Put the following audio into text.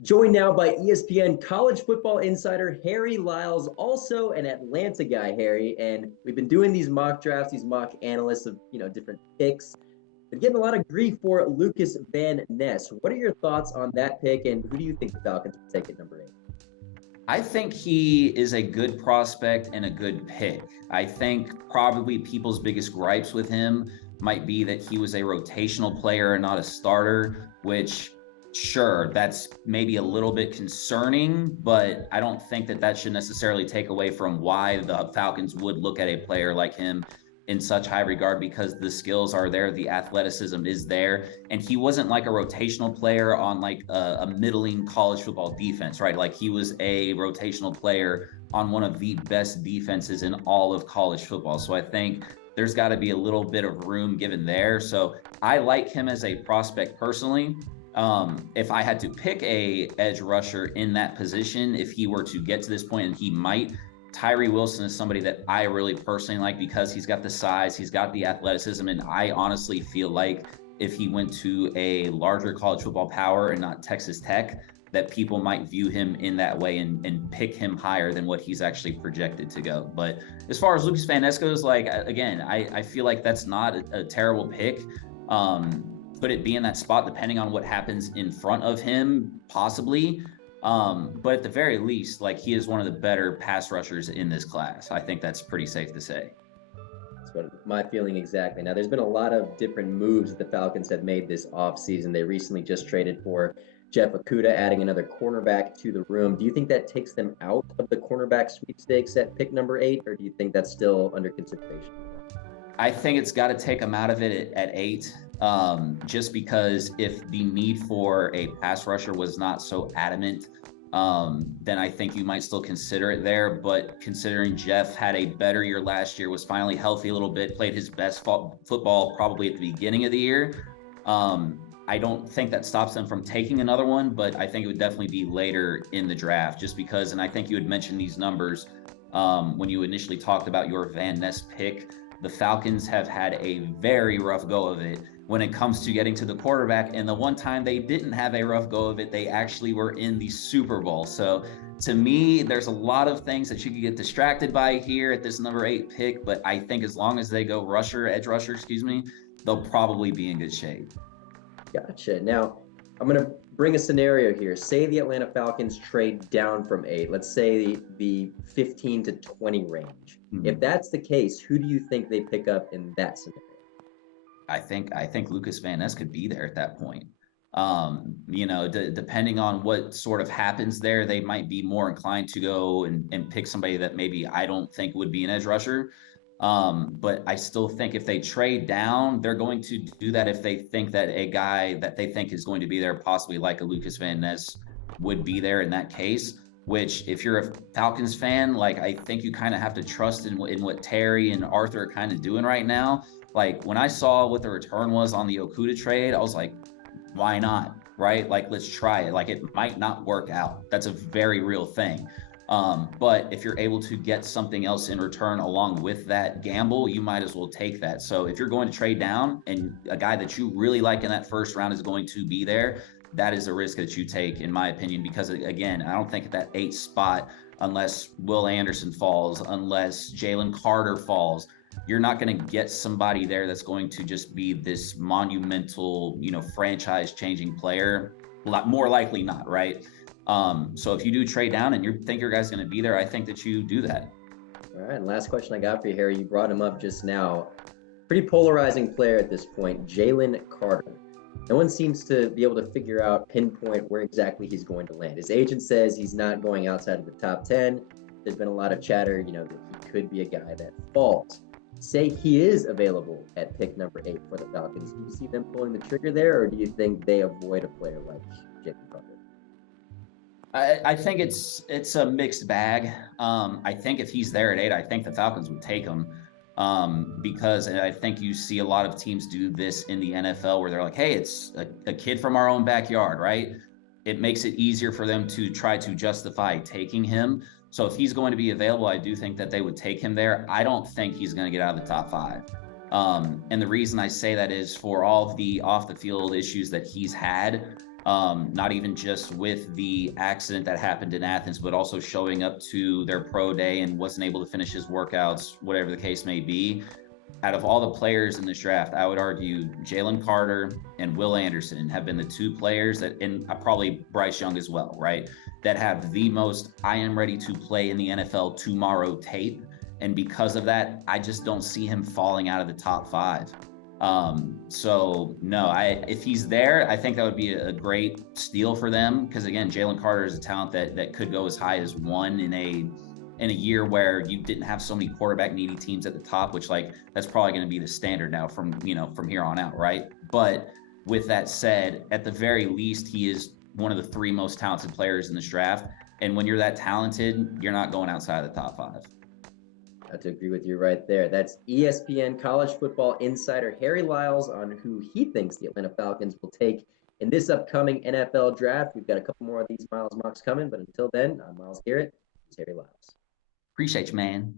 Joined now by ESPN College Football insider Harry Lyles, also an Atlanta guy, Harry. And we've been doing these mock drafts, these mock analysts of different picks. Been getting a lot of grief for Lucas Van Ness. What are your thoughts on that pick, and who do you think the Falcons will take at number 8? I think he is a good prospect and a good pick. I think probably people's biggest gripes with him might be that he was a rotational player and not a starter, which sure, that's maybe a little bit concerning, but I don't think that should necessarily take away from why the Falcons would look at a player like him in such high regard, because the skills are there, the athleticism is there, and he wasn't like a rotational player on like a middling college football defense, right? Like he was a rotational player on one of the best defenses in all of college football. So I think there's got to be a little bit of room given there. So I like him as a prospect personally. If I had to pick a edge rusher in that position, if he were to get to this point, and he might, Tyree Wilson is somebody that I really personally like because he's got the size, he's got the athleticism, and I honestly feel like if he went to a larger college football power and not Texas Tech, that people might view him in that way and pick him higher than what he's actually projected to go. But as far as Lucas Van Ness goes, like, again, I feel like that's not a terrible pick. Could it be in that spot depending on what happens in front of him? Possibly. But at the very least, like, he is one of the better pass rushers in this class. I think that's pretty safe to say. That's what my feeling exactly. Now, there's been a lot of different moves that the Falcons have made this offseason. They recently just traded for Jeff Okudah, adding another cornerback to the room. Do you think that takes them out of the cornerback sweepstakes at pick number 8, or do you think that's still under consideration? I think it's got to take them out of it at 8, just because if the need for a pass rusher was not so adamant, then I think you might still consider it there. But considering Jeff had a better year last year, was finally healthy a little bit, played his best football probably at the beginning of the year, I don't think that stops them from taking another one, but I think it would definitely be later in the draft, just because, and I think you had mentioned these numbers when you initially talked about your Van Ness pick. The Falcons have had a very rough go of it when it comes to getting to the quarterback. And the one time they didn't have a rough go of it, they actually were in the Super Bowl. So to me, there's a lot of things that you could get distracted by here at this number 8 pick. But I think as long as they go edge rusher, they'll probably be in good shape. Gotcha. Now, I'm going to bring a scenario here. Say the Atlanta Falcons trade down from 8, let's say the 15 to 20 range. Mm-hmm. If that's the case, who do you think they pick up in that scenario? I think Lucas Van Ness could be there at that point. Depending on what sort of happens there, they might be more inclined to go and pick somebody that maybe I don't think would be an edge rusher. But I still think if they trade down, they're going to do that if they think that a guy that they think is going to be there, possibly like a Lucas Van Ness, would be there in that case. Which, if you're a Falcons fan, like, I think you kind of have to trust in what Terry and Arthur are kind of doing right now. Like, when I saw what the return was on the Okudah trade, I was like, why not? Right? Like, let's try it. Like, it might not work out. That's a very real thing. But if you're able to get something else in return along with that gamble, you might as well take that. So if you're going to trade down and a guy that you really like in that first round is going to be there, that is a risk that you take, in my opinion, because, again, I don't think at that 8 spot, unless Will Anderson falls, unless Jalen Carter falls, you're not going to get somebody there that's going to just be this monumental, franchise-changing player. More likely not, right? So if you do trade down and you think your guy's going to be there, I think that you do that. All right, and last question I got for you, Harry. You brought him up just now. Pretty polarizing player at this point, Jalen Carter. No one seems to be able to pinpoint where exactly he's going to land. His agent says he's not going outside of the top 10. There's been a lot of chatter, that he could be a guy that falls. Say he is available at pick number 8 for the Falcons. Do you see them pulling the trigger there, or do you think they avoid a player like Jalen Carter? I think it's a mixed bag. I think if he's there at 8, I think the Falcons would take him. Because I think you see a lot of teams do this in the NFL where they're like, hey, it's a kid from our own backyard, right? It makes it easier for them to try to justify taking him. So if he's going to be available, I do think that they would take him there. I don't think he's going to get out of the top 5. And the reason I say that is for all of the off the field issues that he's had. not even just with the accident that happened in Athens, but also showing up to their pro day and wasn't able to finish his workouts, whatever the case may be. Out of all the players in this draft, I would argue Jalen Carter and Will Anderson have been the two players that, and probably Bryce Young as well, right, that have the most I am ready to play in the NFL tomorrow tape. And because of that, I just don't see him falling out of the top 5. So no, if he's there, I think that would be a great steal for them. Because again, Jalen Carter is a talent that could go as high as 1 in a year where you didn't have so many quarterback needy teams at the top, which like that's probably going to be the standard now from here on out, right? But with that said, at the very least, he is one of the 3 most talented players in this draft. And when you're that talented, you're not going outside of the top 5. I have to agree with you right there. That's ESPN College Football insider Harry Lyles on who he thinks the Atlanta Falcons will take in this upcoming NFL draft. We've got a couple more of these Miles mocks coming, but until then, I'm Miles Garrett. It's Harry Lyles. Appreciate you, man.